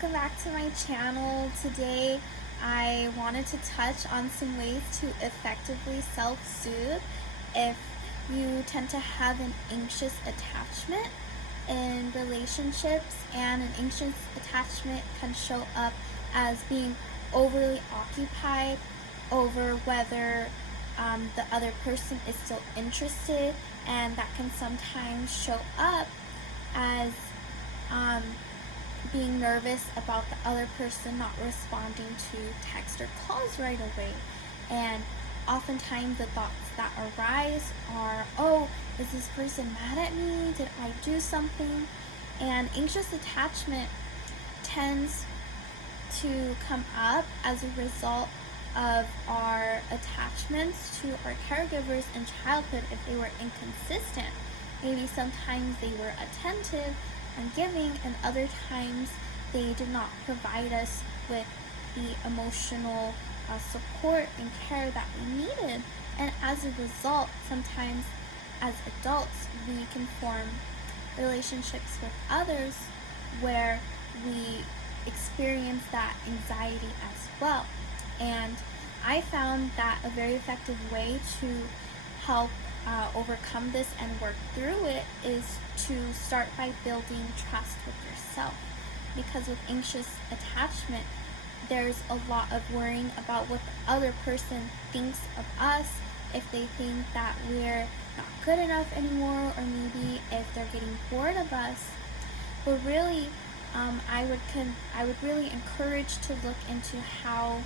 welcome back to my channel. Today I wanted to touch on some ways to effectively self-soothe if you tend to have an anxious attachment in relationships, and an anxious attachment can show up as being overly occupied over whether the other person is still interested, and that can sometimes show up as being nervous about the other person not responding to text or calls right away. And oftentimes the thoughts that arise are, oh, is this person mad at me? Did I do something? And anxious attachment tends to come up as a result of our attachments to our caregivers in childhood if they were inconsistent. Maybe sometimes they were attentive and giving, and other times they did not provide us with the emotional support and care that we needed. And as a result, sometimes as adults, we can form relationships with others where we experience that anxiety as well. And I found that a very effective way to help overcome this and work through it is to start by building trust with yourself. Because with anxious attachment, there's a lot of worrying about what the other person thinks of us, if they think that we're not good enough anymore, or maybe if they're getting bored of us. But really, I would really encourage to look into how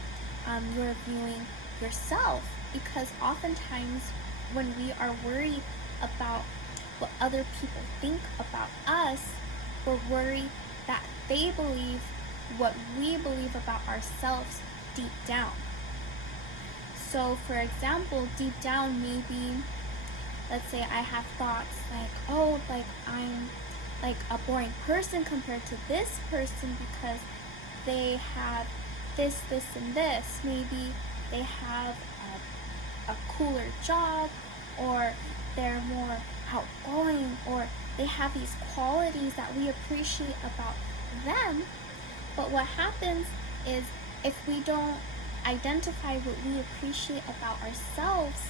you're viewing yourself, because oftentimes when we are worried about what other people think about us, we're worried that they believe what we believe about ourselves deep down. So for example, deep down, maybe, let's say I have thoughts like, oh, like I'm like a boring person compared to this person because they have this, and this. Maybe they have a cooler job, or they're more outgoing, or they have these qualities that we appreciate about them. But what happens is, if we don't identify what we appreciate about ourselves,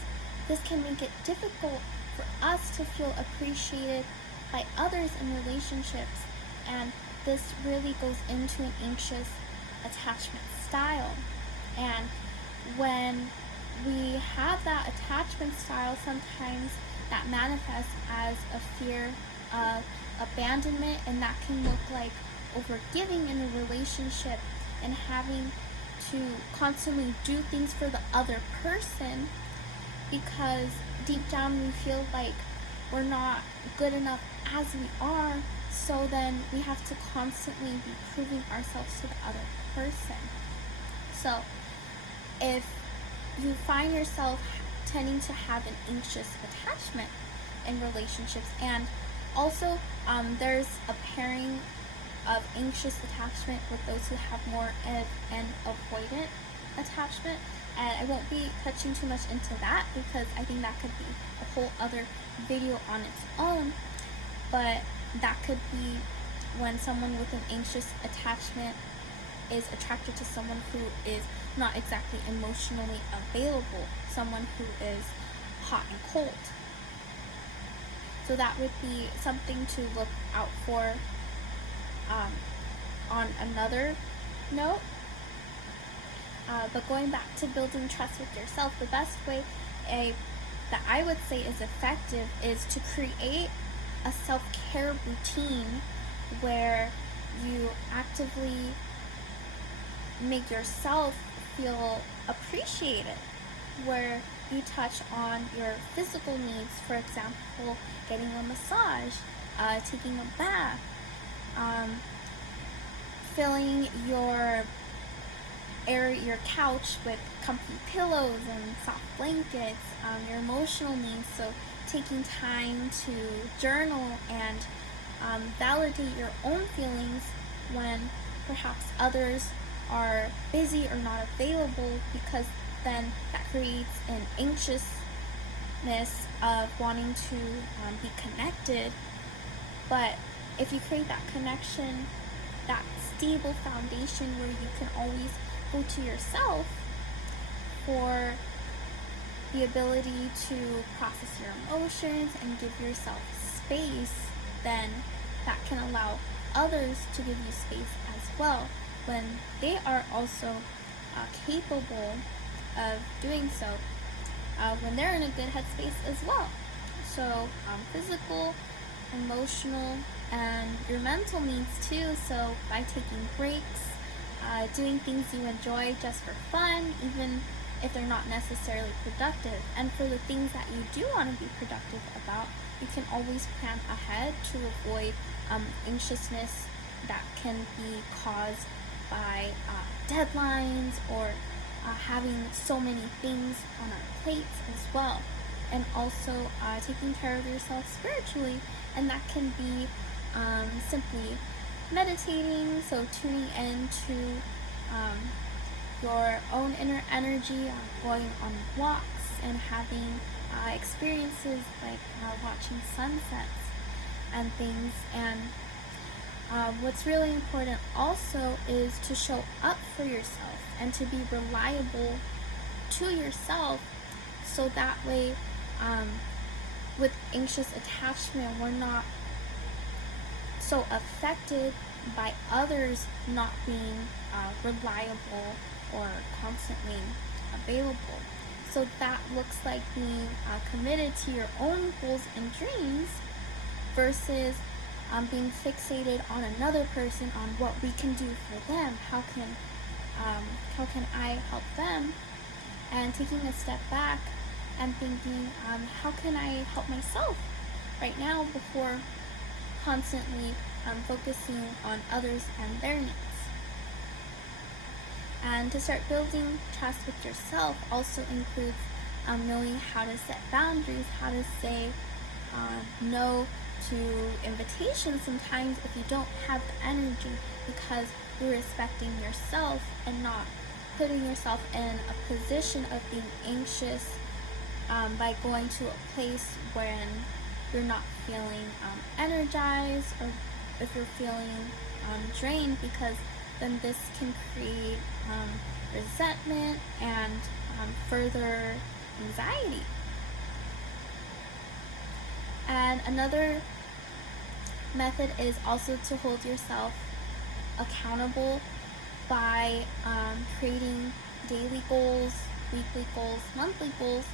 this can make it difficult for us to feel appreciated by others in relationships, and this really goes into an anxious attachment style. And when we have that attachment style, sometimes that manifests as a fear of abandonment, and that can look like overgiving in a relationship and having to constantly do things for the other person, because deep down we feel like we're not good enough as we are, so then we have to constantly be proving ourselves to the other person. So if you find yourself tending to have an anxious attachment in relationships, and also there's a pairing of anxious attachment with those who have more of an avoidant attachment, and I won't be touching too much into that because I think that could be a whole other video on its own. But that could be when someone with an anxious attachment is attracted to someone who is not exactly emotionally available, someone who is hot and cold. So that would be something to look out for. On another note, but going back to building trust with yourself, the best way that I would say is effective is to create a self-care routine where you actively make yourself feel appreciated, where you touch on your physical needs, for example, getting a massage, taking a bath, filling your couch with comfy pillows and soft blankets, your emotional needs, so taking time to journal and validate your own feelings when perhaps others are busy or not available, because then that creates an anxiousness of wanting to be connected. But if you create that connection that stable foundation where you can always go to yourself for the ability to process your emotions and give yourself space, then that can allow others to give you space as well when they are also capable of doing so, when they're in a good headspace as well. So physical, emotional, and your mental needs too. So by taking breaks, doing things you enjoy just for fun, even if they're not necessarily productive. And for the things that you do want to be productive about, you can always plan ahead to avoid anxiousness that can be caused by deadlines or having so many things on our plates as well. And also taking care of yourself spiritually, and that can be simply meditating, so tuning into your own inner energy, going on walks and having experiences like watching sunsets and things. And what's really important also is to show up for yourself and to be reliable to yourself, so that way with anxious attachment, we're not so affected by others not being reliable or constantly available. So that looks like being committed to your own goals and dreams versus being fixated on another person, on what we can do for them. How can I help them? And taking a step back and thinking, how can I help myself right now before constantly focusing on others and their needs. And to start building trust with yourself also includes knowing how to set boundaries, how to say no to invitations sometimes if you don't have the energy, because you're respecting yourself and not putting yourself in a position of being anxious by going to a place when you're not feeling energized, or if you're feeling drained, because then this can create resentment and further anxiety. And another method is also to hold yourself accountable by creating daily goals, weekly goals, monthly goals,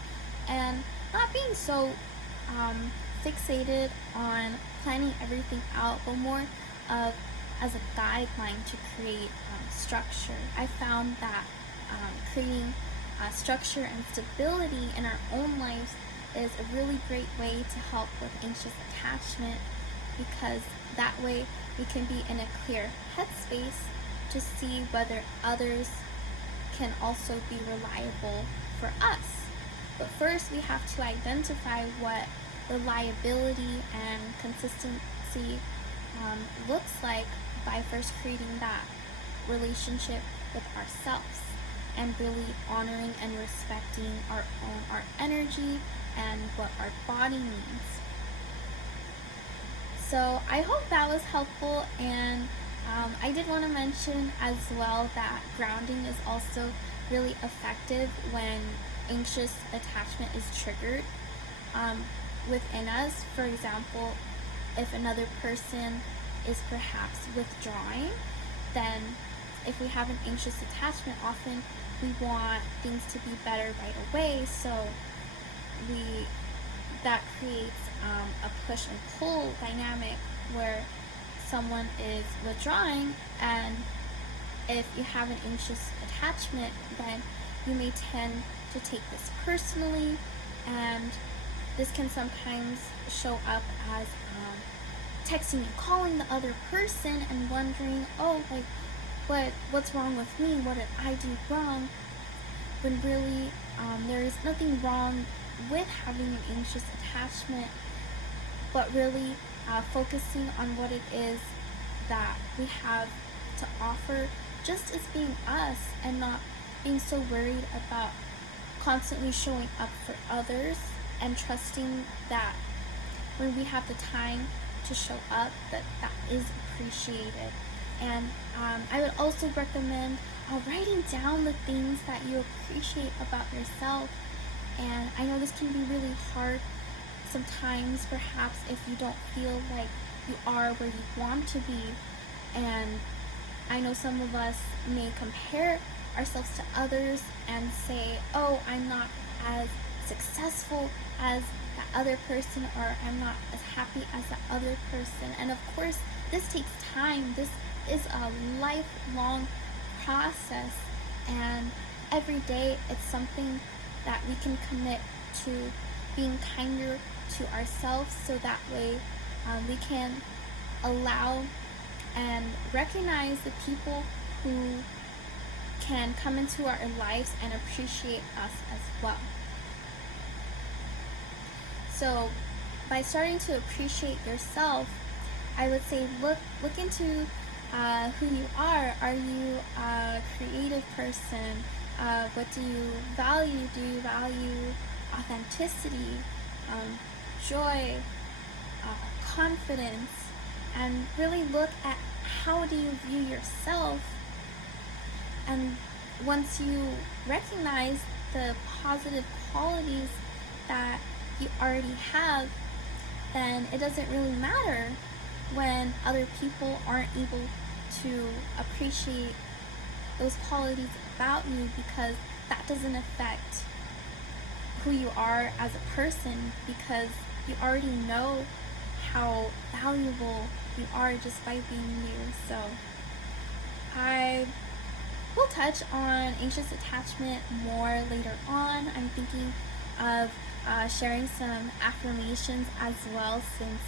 and not being so fixated on planning everything out, but more of as a guideline to create structure. I found that creating structure and stability in our own lives is a really great way to help with anxious attachment, because that way we can be in a clear headspace to see whether others can also be reliable for us. But first we have to identify what reliability and consistency looks like by first creating that relationship with ourselves and really honoring and respecting our energy and what our body needs. So I hope that was helpful, and I did want to mention as well that grounding is also really effective when anxious attachment is triggered within us. For example, if another person is perhaps withdrawing, then if we have an anxious attachment, often we want things to be better right away, so that creates a push and pull dynamic where someone is withdrawing, and if you have an anxious attachment, then you may tend to take this personally, and this can sometimes show up as texting and calling the other person and wondering, oh, like, what's wrong with me? What did I do wrong? When really there is nothing wrong with having an anxious attachment, but really focusing on what it is that we have to offer, just as being us, and not being so worried about constantly showing up for others, and trusting that when we have the time to show up, that is appreciated. And I would also recommend writing down the things that you appreciate about yourself. And I know this can be really hard sometimes, perhaps, if you don't feel like you are where you want to be. And I know some of us may compare ourselves to others and say, oh, I'm not as successful as that other person, or I'm not as happy as that other person. And of course, this takes time. This is a lifelong process, and every day it's something that we can commit to being kinder to ourselves, so that way we can allow and recognize the people who can come into our lives and appreciate us as well. So by starting to appreciate yourself, I would say look into who you are. Are you a creative person? What do you value? Do you value authenticity, joy, confidence? And really look at how do you view yourself. And once you recognize the positive qualities that you already have, then it doesn't really matter when other people aren't able to appreciate those qualities about you, because that doesn't affect who you are as a person, because you already know how valuable you are just by being you. So I will touch on anxious attachment more later on. I'm thinking of sharing some affirmations as well, since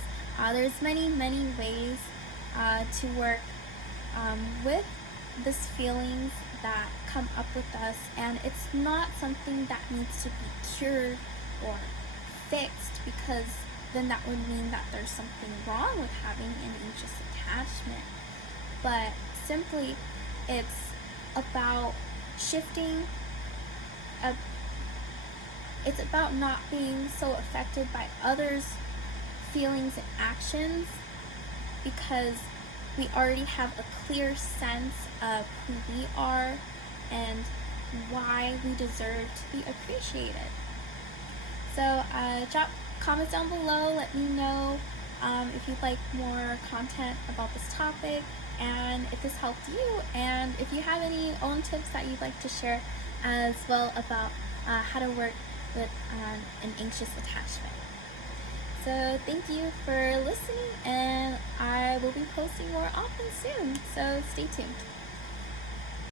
there's many ways to work with this feelings that come up with us, and it's not something that needs to be cured or fixed, because then that would mean that there's something wrong with having an anxious attachment. But simply, it's about shifting. It's about not being so affected by others' feelings and actions, because we already have a clear sense of who we are and why we deserve to be appreciated. So drop comments down below. Let me know if you'd like more content about this topic, and if this helped you, and if you have any own tips that you'd like to share as well about how to work with an anxious attachment. So thank you for listening, and I will be posting more often soon, so stay tuned.